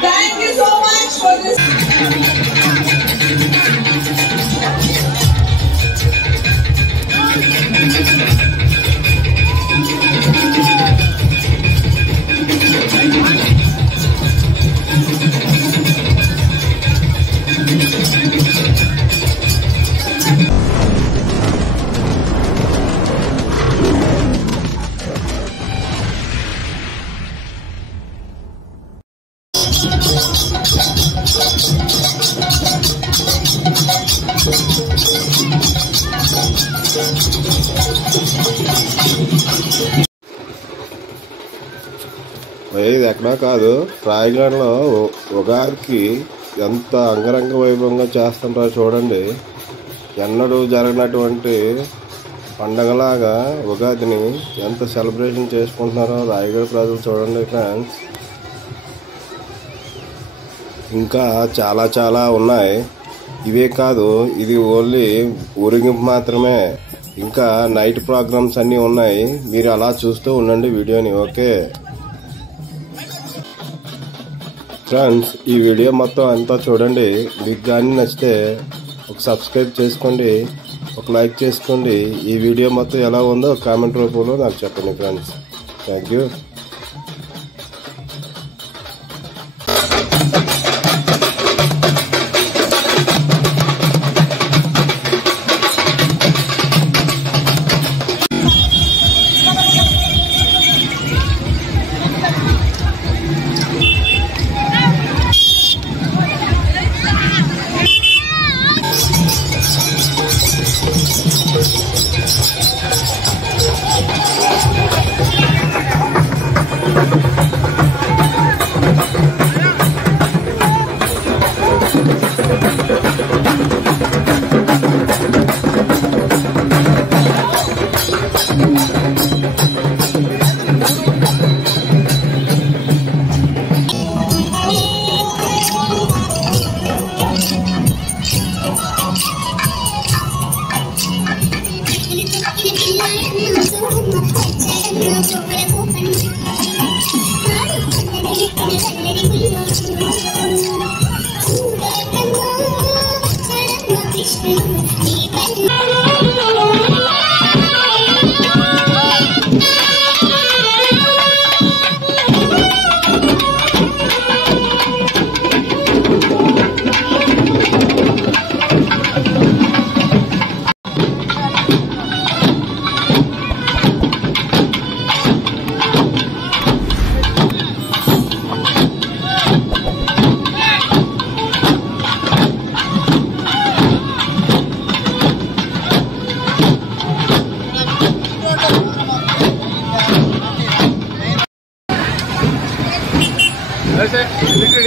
Thank you so much for this. ఇది ఎక్కడా కాదు, రాయగఢలో ఉగాదికి ఎంత అంగరంగ వైభవంగా చేస్తుంటారో చూడండి. ఎన్నడూ జరగనటువంటి పండగలాగా ఉగాదిని ఎంత సెలబ్రేషన్ చేసుకుంటున్నారో రాయగఢ ప్రజలు చూడండి ఫ్రెండ్స్. ఇంకా చాలా చాలా ఉన్నాయి. ఇవే కాదు, ఇది ఓన్లీ ఊరేగింపు మాత్రమే. ఇంకా నైట్ ప్రోగ్రామ్స్ అన్నీ ఉన్నాయి. మీరు అలా చూస్తూ ఉండండి వీడియోని. ఓకే ఫ్రెండ్స్, ఈ వీడియో మొత్తం అంతా చూడండి. మీకు కానీ నచ్చితే ఒక సబ్స్క్రైబ్ చేసుకోండి, ఒక లైక్ చేసుకోండి. ఈ వీడియో మొత్తం ఎలా ఉందో కామెంట్ రూపంలో నాకు చెప్పండి ఫ్రెండ్స్. Thank you.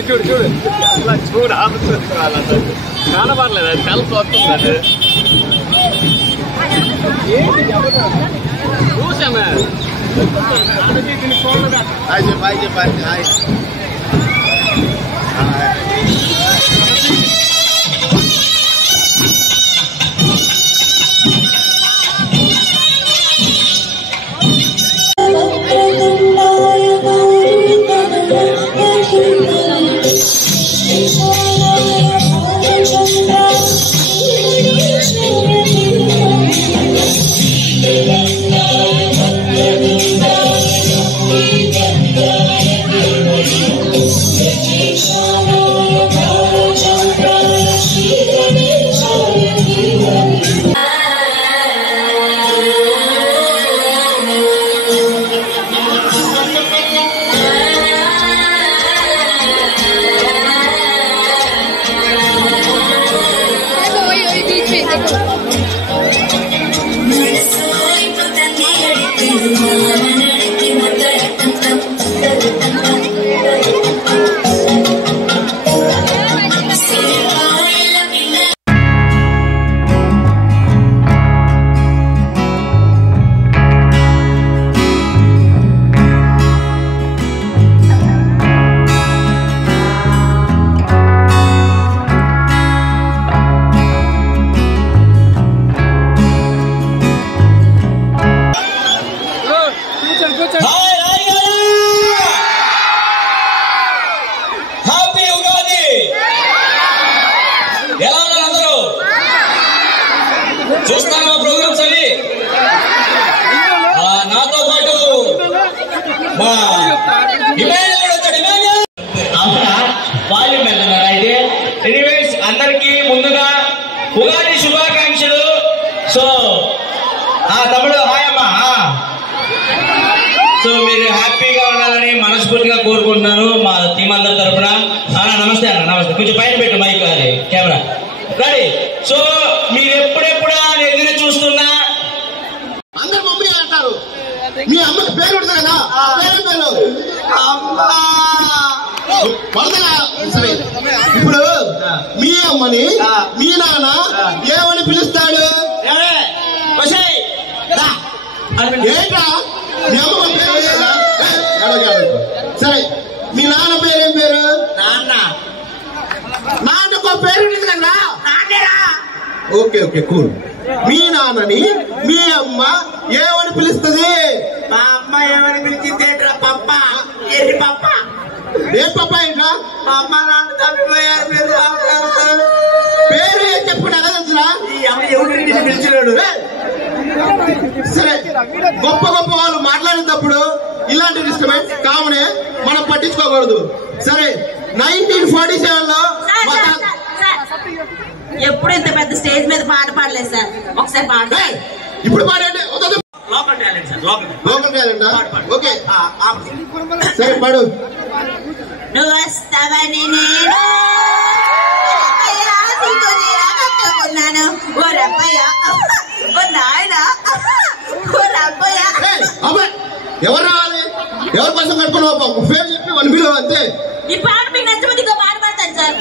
చూడు చూడు అలా చూడు ఆపుతుంది కానపడలేదు. అది కలిసి వస్తుంది. చూసామే నమస్తే అన్న, నమస్తే. కొంచెం పైన పెట్టు మైక్ అది కెమెరా రెడీ. సో మీరు ఎప్పుడెప్పుడు ఎదురు చూస్తున్నా అందరు మమ్మీ అంటారు. మీ అమ్మకి పేరు ఉంటుంది కదా, పేరు సరే. ఇప్పుడు మీ అమ్మని మీ నాన్న ఏమని పిలుస్తాడు? ఏంట్రా మీ అమ్మ పేరు సరే. మీ నాన్న పేరు ఏం పేరు? నాన్నకు పేరు ఉంటుంది కదా. Okay okay cool. మీ నాన్నని మీ అమ్మ ఏమని పిలుస్తుంది? మా అమ్మ ఏమని పిలిచింది? పప్ప. ఏంటి పప్ప? ఏ పప్ప ఏంట్రా? మా అమ్మ నాన్న తప్పిపోయారు. పేరు ఏం చెప్పుకుంటే అదే తెలుసురా? ఈ అమ్మ ఎవరిని పిలిచినాడు? సరే, గొప్ప గొప్ప వాళ్ళు మాట్లాడేటప్పుడు ఇలాంటి డిస్టర్బెన్స్ కామనే, మనం పట్టించుకోకూడదు. సరే, 1947లో ఎప్పుడు ఇంత పెద్ద స్టేజ్ మీద పాట పాడలేదు సార్. ఒకసారి పాడ. ఇప్పుడు పాడండి. Local talent sir. లోకల్ టాలెంటా? ఓకే సరే పాడు. నువ్వు వస్తావని నేను కట్టుకున్నాను. ఓ రబ్బయ్య, ఓ నాయన, ఓ రబ్బయ్య. ఎవరు రావాలి? ఎవరి కోసం కట్టుకున్నావు? పేరు చెప్పి వాళ్ళు పిలువ అంతే. ఈ పాట మీకు నచ్చకపోతే ఇంకో పాట పాడతాను సార్.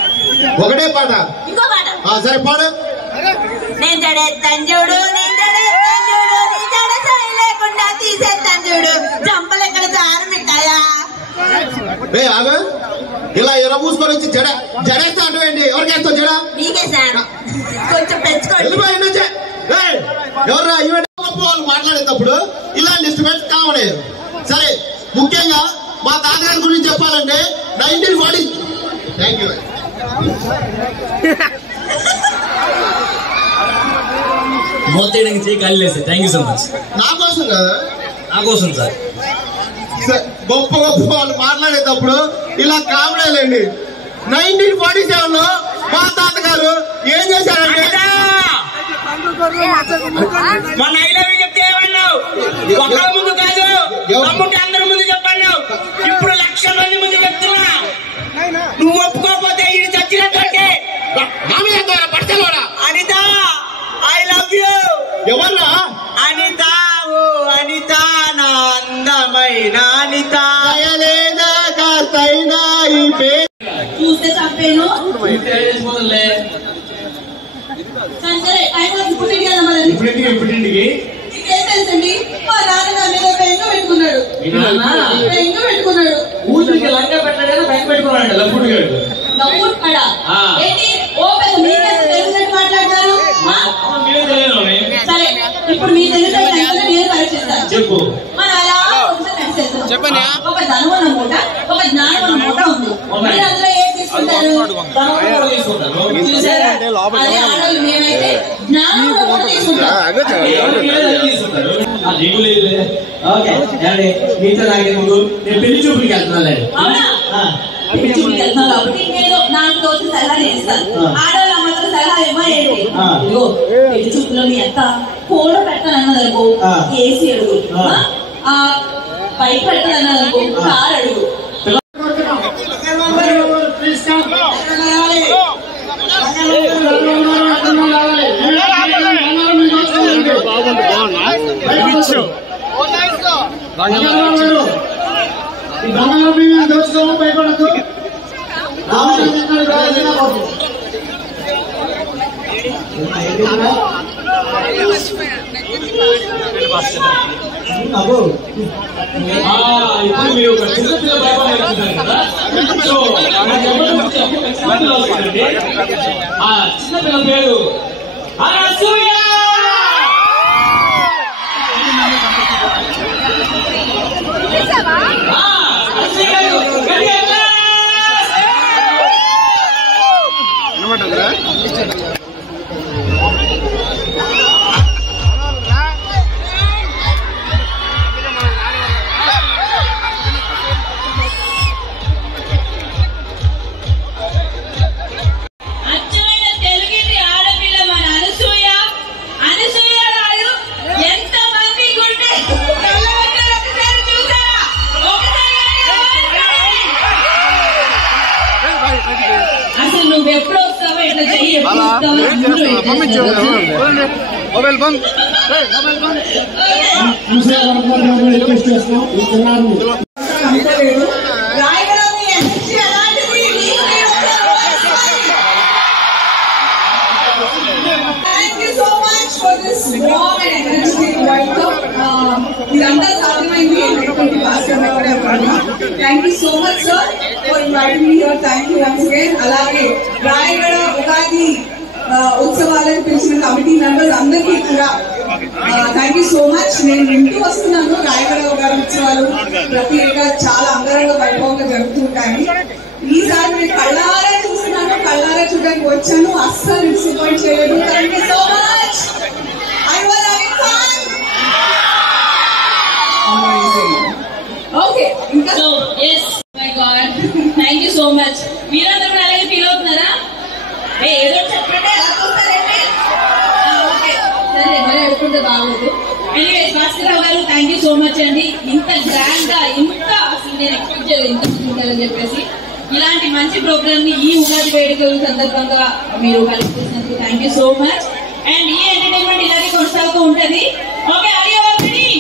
ఒకటే పాట? ఇంకో పాట. సరే పాడు. నేను జడేస్తాను చూడు, నేను జడేస్తాను చూడు, నీ జడ సై లేకుండా తీసేస్తాను చూడు, జంపలు ఎక్కడ జారమిట్టాయా? ఆగు, ఇలా ఎరబూసుకొని వచ్చి జడేస్తా అంటావేంటి? ఎవరికేస్తావు జడ? మీకే సార్, కొంచెం పెంచుకోండి. ఎవరు వాళ్ళు మాట్లాడేటప్పుడు ఇలాంటి ఇన్స్ట్రుమెంట్స్ కావాలి. సరే, ముఖ్యంగా మా తాతగారి గురించి చెప్పాలంటే 1940. Thank you. మోతేయడానికి చేయి ఖాళీ లేదు. Thank you so much. నా కోసం కదా? నా కోసం సార్. గొప్ప గొప్ప వాళ్ళు మాట్లాడేటప్పుడు ఇలా కామెడీలేండి. 1947లో మా తాతగారు ఏం చేశారంటే, మన ఐలవి చెప్తే ఏమన్నావు? ఒకళ్ళ ముందు కాదు, తమ్ముంటే అందరి ముందు చెప్పాను. ఇప్పుడు 1,00,000 మంది ముందు చెప్తున్నా. నువ్వు ఒప్పుకోకపోతే ఇది చచ్చినట్టే. Anitha, I love you. ఎవర్రా అనిత? ఓ అనిత, నా అందమైన అనిత. చూస్తే చంపేను. సరే, ఇప్పుడింటికి ఇంకేం తెలుసండి? మా నాన్న నా మీద బెంగ పెట్టుకున్నాడు. ఊరికి లంగా పెట్టాడు, బెంగ పెట్టుకున్నాడు. లబ్బుడు గారు నవ్వుడు పడా ఏంటి? ఓ పెద్ద మీకేసం తెలిసినట్టు మాట్లాడతారు. సరే, ఇప్పుడు మీ తెలిసిన నేను పరీక్షిస్తాను. చెప్పు. మరి అలా చెప్పండి. ఒక ధనవన మూట, ఒక జ్ఞానవన మూట ఉంది. మీరు అందులో ఏం తీసుకుంటారు? చూసారా? అదే ఆడవాళ్ళు మేమైతే జ్ఞానవన మూట తీసుకుంటాం. మీతో నాకే ముందు నేను పెళ్లి చూపులకి వెళ్తున్నాను. అవునా? పెళ్లి చూపులకి వెళ్తున్నాం కాబట్టి నేను నాకు తోచిన సలహా ఇస్తాను. ఆడవాళ్ళు అమ్మతో సలహా ఏమో ఏంటి? ఇదిగో పెళ్లి చూపులో నీ అత్త కూడ పెట్టాలన్నదనుకో ఏసీ అడుగు, బైక్ పెట్టాలన్నదనుకో కార్ అడుగు. ఇప్పుడు మీరు ఒక చిన్నపిల్ల భయపడుతున్నారు కదా. సో ఆ చిన్నపిల్ల పేరు అనసూయ. అచ్చమైన తెలుగింటి ఆడపిల్ల మన అనసూయ అసలు నువ్వు ఎప్పుడు వస్తావో ఇట్లా చెయ్యి Thank you so much, sir, for inviting me here. Thank you once again. అలాగే రాయగడ ఉగాది ఉత్సవాలకు పిలిచిన కమిటీ మెంబర్స్ అందరికీ కూడా థ్యాంక్ యూ సో మచ్. నేను వింటూ వస్తున్నాను రాయగడ ఉగాది ఉత్సవాలు ప్రతి ఏడాది చాలా అంగరంగ వైభవంగా జరుగుతుంటాయి. ఈసారి నేను కళ్ళారా చూస్తున్నాను, కళ్ళారా చూడడానికి వచ్చాను, అస్సలు డిసప్పాయింట్ చేయలేదు. Thank you so much. I was having fun. Okay ఇంకా so yes my god thank you so much. మీరందరూ అలాగే ఫీల్ అవుతున్నారా? ఏదో చెప్పండి, ఎలా చూస్తారండి? ఓకే సరే, మరి అనుకుంటే బాగోదు. ఎనీవేస్ భాస్కరరావు గారు థ్యాంక్ యూ సో మచ్ అండి. ఇంత గ్రాండ్ గా ఇంత అసలు నేను ఎక్స్పెక్ట్ చేయలేదు ఇంత ఉంటారని చెప్పేసి. ఇలాంటి మంచి ప్రోగ్రామ్ ని ఈ ఉగాది వేడుకల సందర్భంగా మీరు కల్పిస్తున్నందుకు thank you so much. And ఈ ఎంటర్టైన్మెంట్ ఇలాగే కొనసాగుతూ ఉంటది. Okay, are you all ready?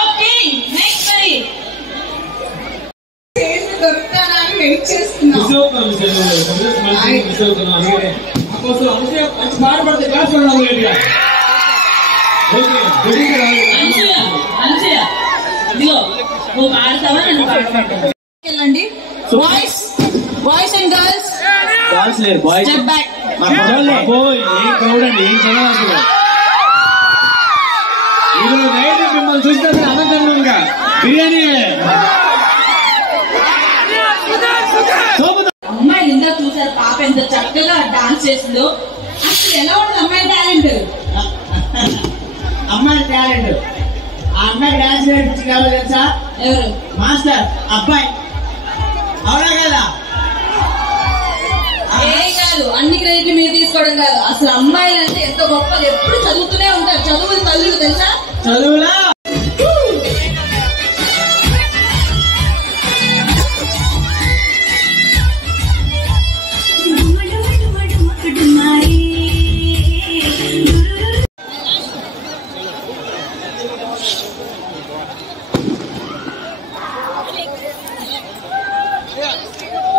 Okay, next మరి దొరుకుతానని వెయిట్ చేస్తున్నాం. ఇదిగో నువ్వు పాడతావా, నన్ను పాడమంటావు. వెళ్ళండి boys and girls. Step back. మిమ్మల్ని చూస్తే అనంతరంగా బిర్యానీ అమ్మాయి ఇందా చూసారు, పాప ఎంత చక్కగా డాన్స్ చేసిందో. అసలు ఎలా ఉంటుంది అమ్మాయి టాలెంట్? అమ్మాయి టాలెంట్. ఆ అమ్మాయి డాన్స్ నేర్పించింది ఎవరు తెలుసా? ఎవరు? మాస్టర్ అబ్బాయి. అవునా కదా? ఏం కాదు, అన్ని క్రెడిట్లు మీరు తీసుకోవడం కాదు. అసలు అమ్మాయిలు అంటే ఎంత గొప్పది, ఎప్పుడు చదువుతూనే ఉంటారు. చదువులు తల్లులు తెలుసా? చదువులా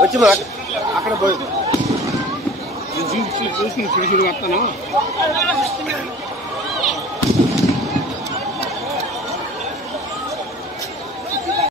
వచ్చి అక్కడ పోయి చూసి వస్తాను.